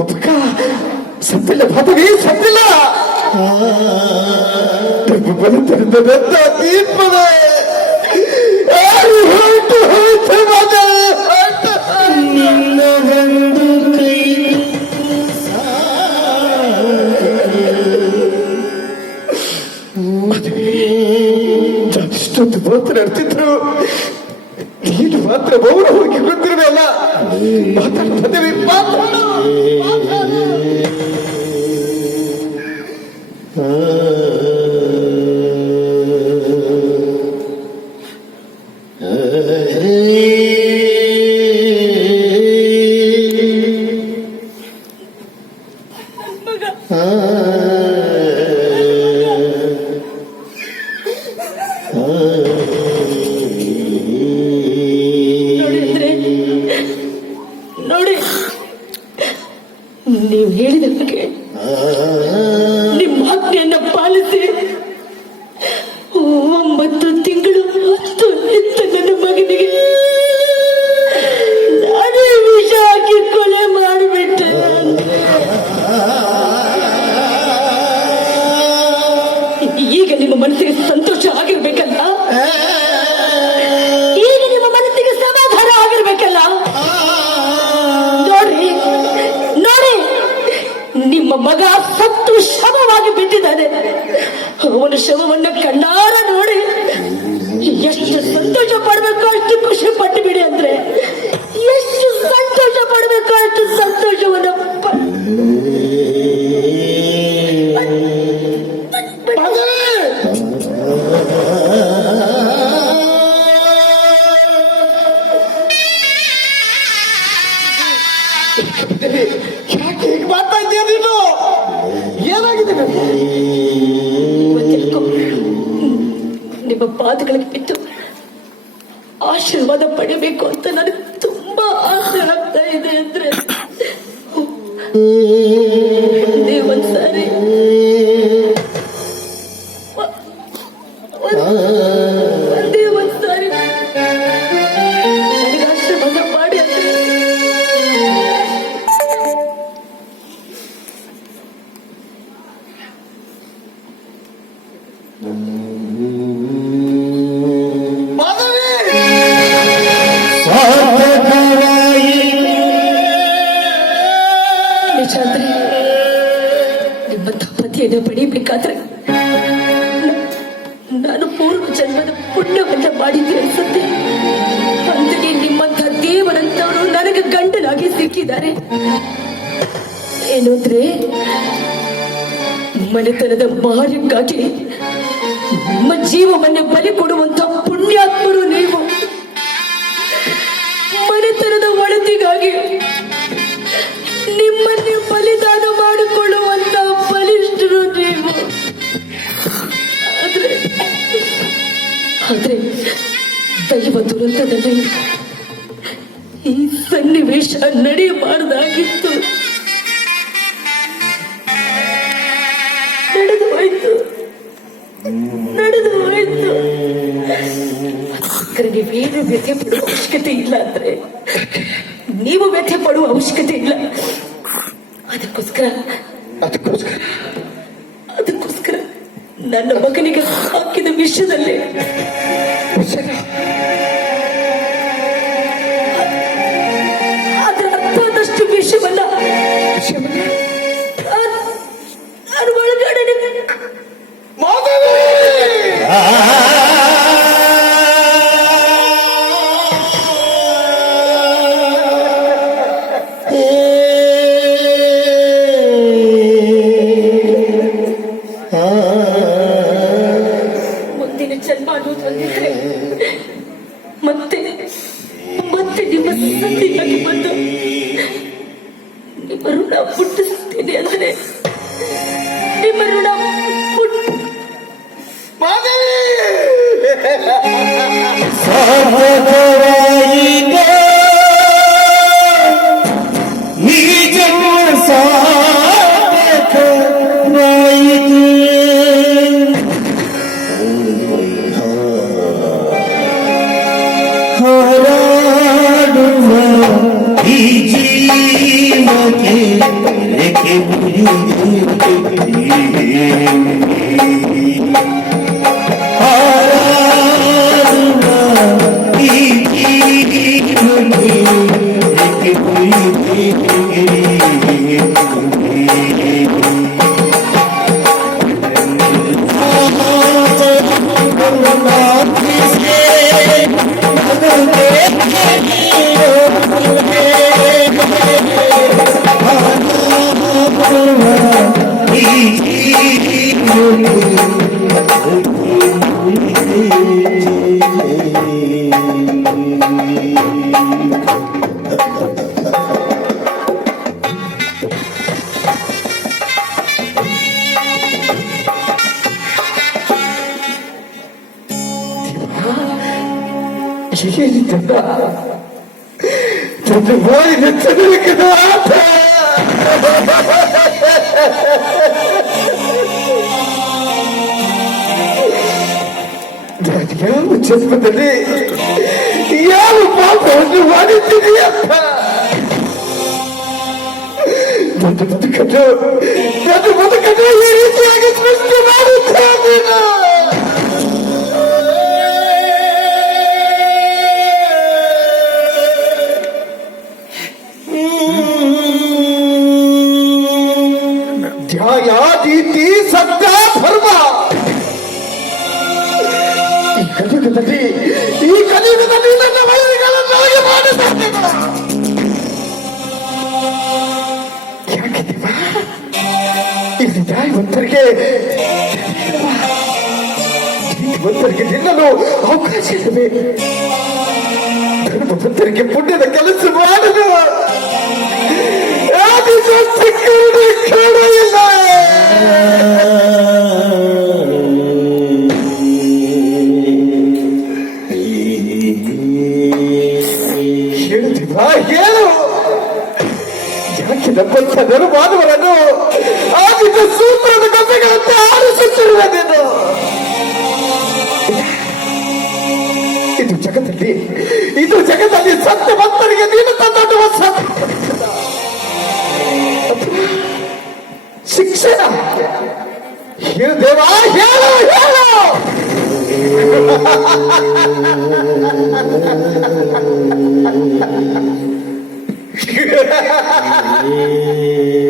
ಪಕ್ಕ ಸತ್ತಿಲ್ಲ ಪದವಿ ಸತ್ತಿಲ್ಲ. ದೀಪದ ಇಷ್ಟೊಂದು ಮಾತನಾಡ್ತಿದ್ರು ಮಾತ್ರ ಮೌನ ಹೋಗಿ ಗೊತ್ತಿರಬೇಕಲ್ಲ ಮಾತಾಡು ಮಾಧವಿ ಮಾತಾಡು ಬಿದ್ದಿದ್ದಾನೆ ಅವನ ಶವವನ್ನ ಕಣ್ಣಾರ ಒಂದೇ ಒಂದ್ಸಾರಿ ಒ- ಒಂದ್- ಒಂದೇ ಒಂದ್ಸಾರಿ ನನಗೆ ಆಶೀರ್ವಾದ ಮಾಡಿ ಅಂದ್ರೆ ಮಾಧವಿ ಗಂಡನಾಗಿ ಏನಂದ್ರೆ ಮನೆತನದ ಮಾರ್ಯಕ್ಕಾಗಿ ನಿಮ್ಮ ಜೀವವನ್ನೇ ಬಲಿ ಕೊಡುವಂತ ಪುಣ್ಯಾತ್ಮರು ನೀವು. ಮನೆತನದ ಒಳತಿಗಾಗಿ ನಿಮ್ಮನ್ನೇ ಬಲಿದಾನ ಮಾಡಿಕೊಳ್ಳುವಂತ ಬಲಿಷ್ಠರು ನೀವು. ಆದ್ರೆ ಆದ್ರೆ ದೈವ ದುರಂತದಲ್ಲಿ ಈ ಸನ್ನಿವೇಶ ನಡೆಯಬಾರದಾಗಿತ್ತು. ನಡೆದು ಹೋಯ್ತು. ನಡೆದು ಹೋಯ್ತು. ಅದಕ್ಕೋಸ್ಕರ ನೀವೇನು ವ್ಯಥೆ ಪಡುವ ಅವಶ್ಯಕತೆ ಇಲ್ಲ ಅಂದ್ರೆ, ನೀವು ವ್ಯಥೆ ಪಡುವ ಅವಶ್ಯಕತೆ ಇಲ್ಲ. ಅದಕ್ಕೋಸ್ಕರ ನಿಮ್ಮ ಅಂದರೆ ನಿಮ್ಮ ಋಣ Madhavi Çekil gitti. Tabii bu ne tabii ki. ಜನ್ಮದಲ್ಲಿ ಯಾವ ಪಾಪವನ್ನು ಮಾಡಿದ್ದೀನಿ ಅಂತ ನನ್ನ ಬದುಕನ್ನು ನನ್ನ ಈ ರೀತಿಯಾಗಿ ಸೃಷ್ಟಿ ಮಾಡುತ್ತಾ ಇಲ್ಲಿ ನ್ಯಾಯವಂತರಿಗೆ ನಿಲ್ಲಲು ಅವಕಾಶ ಇದೆ ಧರ್ಮವಂತರಿಗೆ ಪುಣ್ಯದ ಕೆಲಸ ಮಾಡಲು ಹೇಳ್ತೀವ? ಹೇಳು. ಯಾಕೆ ನಮ್ಮಂತ ನೆರವಾದವರನ್ನು ಆದಿತ ಸೂತ್ರದ ಕಥೆಗಳಂತೆ ಆರಿಸುತ್ತಿರುವುದೇನು ಇದು ಜಗತ್ತಲ್ಲಿ ಇದು ಜಗತ್ತಲ್ಲಿ ಸತ್ಯವಂತರಿಗೆ ನೀನು ತಂದೊಡ್ಡುವ ಸತ್ಯ ಶಿಕ್ಷಣ ಹೇಳು ದೇವಾ, ಹೇಳು ಹೇಳು. ಕಲ್ಲಾಗಿ Ooh.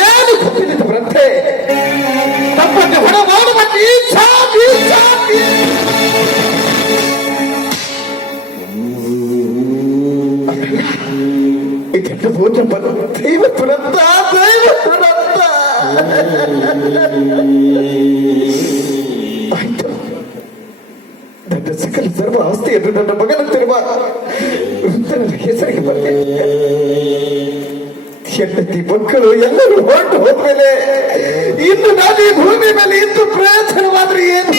ಏನು ಗೊತ್ತಿದ್ದವರಂತೆ ತಪ್ಪನ್ನು ಹೊರ ಮಾಡುವ ನೀಚ ನೀಚ ಇದನ್ನು ಬೋಧ ದೈವ ದುರಂತ ದೈವ ದುರಂತ. ಆಯ್ತು. ನನ್ನ ಸಕಲ ಸರ್ವ ಆಸ್ತಿಯನ್ನು ನನ್ನ ಮಗನಂತಿರುವ ವೃತ್ತನ ಹೆಸರಿಗೆ ಬರಲಿ. ಹೆಂಡತಿ ಮಕ್ಕಳು ಎಲ್ಲರೂ ಹೊರಟು ಹೋದ್ಮೇಲೆ ಇನ್ನು ನಾನು ಈ ಭೂಮಿ ಮೇಲೆ ಇದ್ದು ಪ್ರಯೋಜನವಾದ್ರೆ ಏನು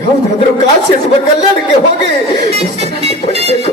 ಯಾವ್ದಾದ್ರು ಕಾಶಿ ಅಥವಾ ಕಲ್ಯಾಣಕ್ಕೆ ಹೋಗಿ ಪಡಿಬೇಕು.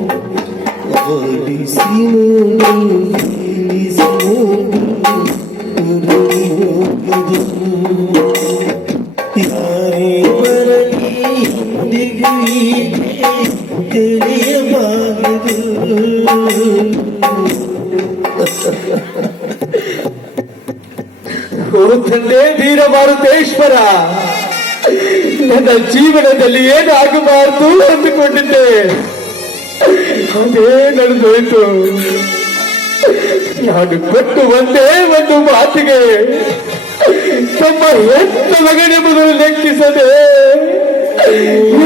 ಮುಗಿಸಿದ ಪುತ್ರ ಮಾಡಿದ ತುಂಗೆಯ ಕಥೆಯ ದೇಹವಿದು ಹೀಗೆ ನಗುತ್ತಾಯಿತು ಆಡಿಸಿ ನೋಡು ತಿಳಿಸಿ ನೋಡು ಯಾರೇ ಬರಲಿ ಎಂದಿಗೂ ಹೀಗೆ ತಿಳಿಯಬಾರದು ಓ ತಂದೆ ವೀರ ಮಾರುತೇಶ್ವರ ನನ್ನ ಜೀವನದಲ್ಲಿ ಏನು ಆಗಬಾರದು ಅಂದುಕೊಂಡಿದ್ದೆ ಅದೇ ನಡೆದೋಯ್ತು. ನಾನು ಕೊಟ್ಟು ಒಂದೇ ಒಂದು ಮಾತಿಗೆ ತಮ್ಮ ಎಂತ ಮಗನೆ ಮೊದಲು ಲೆಕ್ಕಿಸದೆ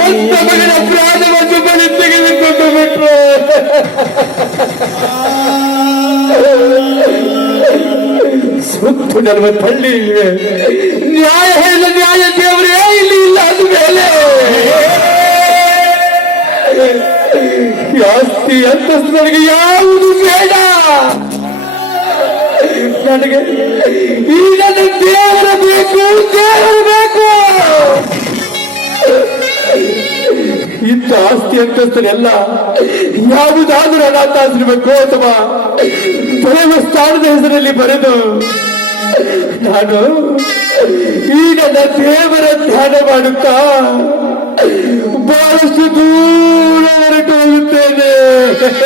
ಎಂತ ಮಗನ ಪ್ರಾಣವನ್ನು ಬಳಿ ತೆಗೆದುಕೊಂಡು ಬಿಟ್ರು. ಸುತ್ತು ನಮ್ಮ ತಳ್ಳಿ ಇವೆ ನ್ಯಾಯ ಹೇಳ ನ್ಯಾಯ ದೇವರೇ ಇಲ್ಲಿ ಇಲ್ಲ ಅಂದ ಮೇಲೆ. ಈ ಆಸ್ತಿ ಅಂತಸ್ತು ನನಗೆ ಯಾವುದು ಬೇಡ. ನನಗೆ ಈ ನನ್ನ ದೇವರ ಬೇಕು, ದೇವರು ಬೇಕು. ಇಂಥ ಆಸ್ತಿ ಅಂತಸ್ತನೆಲ್ಲ ಯಾವುದಾದ್ರೂ ಅನಾಥಾಶ್ರಮಕ್ಕೋ ಅಥವಾ ದೇವಸ್ಥಾನದ ಹೆಸರಲ್ಲಿ ಬರೆದು, ನಾನು ಈ ನನ್ನ ದೇವರ ಧ್ಯಾನ ಮಾಡುತ್ತಾ, ಬಹಳಷ್ಟು